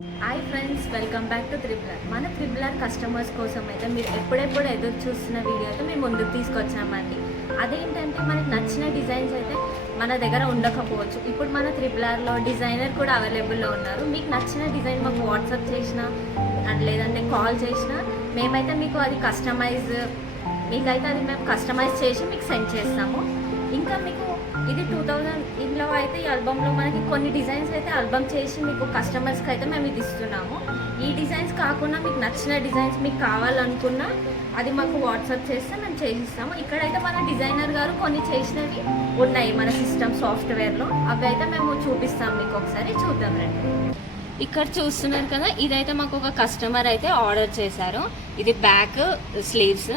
Hi friends, welcome back to triple R. మన triple R customers కోసం అయితే మీరు ఎప్పుడెప్పుడు ఎదురు చూస్తున్న వీడియో అయితే మేము ముందుకు తీసుకొచ్చామండి. అదేంటంటే మనకి నచ్చిన డిజైన్స్ అయితే మన దగ్గర ఉండకపోవచ్చు. ఇప్పుడు మన త్రిబులర్లో డిజైనర్ కూడా అవైలబుల్లో ఉన్నారు. మీకు నచ్చిన డిజైన్ మాకు వాట్సాప్ చేసినా లేదంటే కాల్ చేసినా మేమైతే మీకు అది మేము కస్టమైజ్ చేసి మీకు సెండ్ చేస్తాము. ఇంకా మీకు ఇది 2000 ఇంట్లో అయితే ఈ ఆల్బంలో మనకి కొన్ని డిజైన్స్ అయితే ఆల్బమ్ చేసి మీకు కస్టమర్స్కి అయితే మేము ఇది ఇస్తున్నాము. ఈ డిజైన్స్ కాకుండా మీకు నచ్చిన డిజైన్స్ మీకు కావాలనుకున్నా అది మాకు వాట్సాప్ చేస్తే మేము చేసిస్తాము. ఇక్కడైతే మన డిజైనర్ గారు కొన్ని చేసినవి ఉన్నాయి మన సిస్టమ్ సాఫ్ట్వేర్లో. అవి అయితే మేము చూపిస్తాం మీకు, ఒకసారి చూద్దాం రండి. ఇక్కడ చూస్తున్నారు కదా, ఇదైతే మాకు ఒక కస్టమర్ అయితే ఆర్డర్ చేశారు. ఇది బ్యాక్ స్లీవ్స్,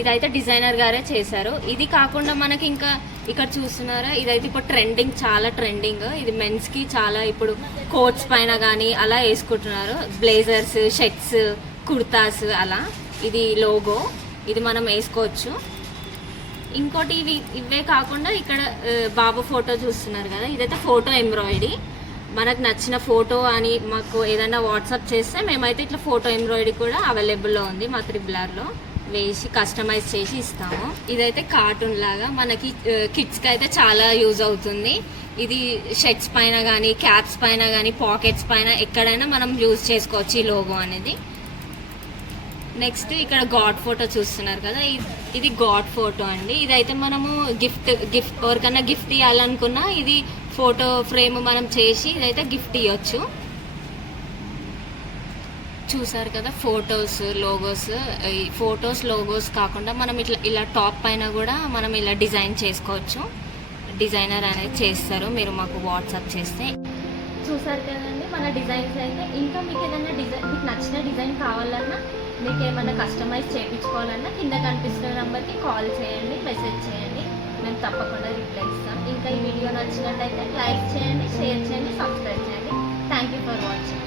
ఇదైతే డిజైనర్ గారే చేశారు. ఇది కాకుండా మనకి ఇంకా ఇక్కడ చూస్తున్నారా, ఇదైతే ఇప్పుడు చాలా ట్రెండింగ్. ఇది మెన్స్కి చాలా ఇప్పుడు కోట్స్ పైన కానీ అలా వేసుకుంటున్నారు. బ్లేజర్స్, షర్ట్స్, కుర్తాస్ అలా. ఇది లోగో, ఇది మనం వేసుకోవచ్చు. ఇంకోటి ఇవే కాకుండా ఇక్కడ బాబు ఫోటో చూస్తున్నారు కదా, ఇదైతే ఫోటో ఎంబ్రాయిడరీ. మనకు నచ్చిన ఫోటో అని మాకు ఏదైనా వాట్సాప్ చేస్తే మేమైతే ఇట్లా ఫోటో ఎంబ్రాయిడరీ కూడా అవైలబుల్లో ఉంది మా త్రిబులర్లో. వేసి కస్టమైజ్ చేసి ఇస్తాము. ఇదైతే కార్టూన్ లాగా మనకి కిడ్స్కి అయితే చాలా యూజ్ అవుతుంది. ఇది షర్ట్స్ పైన కానీ, క్యాప్స్ పైన కానీ, పాకెట్స్ పైన ఎక్కడైనా మనం యూజ్ చేసుకోవచ్చు ఈ లోగో అనేది. నెక్స్ట్ ఇక్కడ గాడ్ ఫోటో చూస్తున్నారు కదా, ఇది గాడ్ ఫోటో అండి. ఇదైతే మనము గిఫ్ట్ ఎవరికన్నా గిఫ్ట్ ఇవ్వాలనుకున్నా ఇది ఫోటో ఫ్రేమ్ మనం చేసి ఇదైతే గిఫ్ట్ ఇవ్వచ్చు. చూసారు కదా ఫొటోస్, లోగోస్. ఈ ఫొటోస్, లోగోస్ కాకుండా మనం ఇలా టాప్ పైన కూడా మనం ఇలా డిజైన్ చేసుకోవచ్చు. డిజైనర్ అనేది చేస్తారు, మీరు మాకు వాట్సాప్ చేస్తే. చూసారు కదండి మన డిజైన్స్ అయితే. ఇంకా మీకు ఏదైనా మీకు నచ్చిన డిజైన్ కావాలన్నా, మీకు ఏమైనా కస్టమైజ్ చేయించుకోవాలన్నా కింద కనిపిస్తున్న నెంబర్కి కాల్ చేయండి, మెసేజ్ చేయండి, మేము తప్పకుండా రిప్లై ఇస్తాం. ఇంకా ఈ వీడియో నచ్చినట్టయితే లైక్ చేయండి, షేర్ చేయండి, సబ్స్క్రైబ్ చేయండి. Thank you for watching.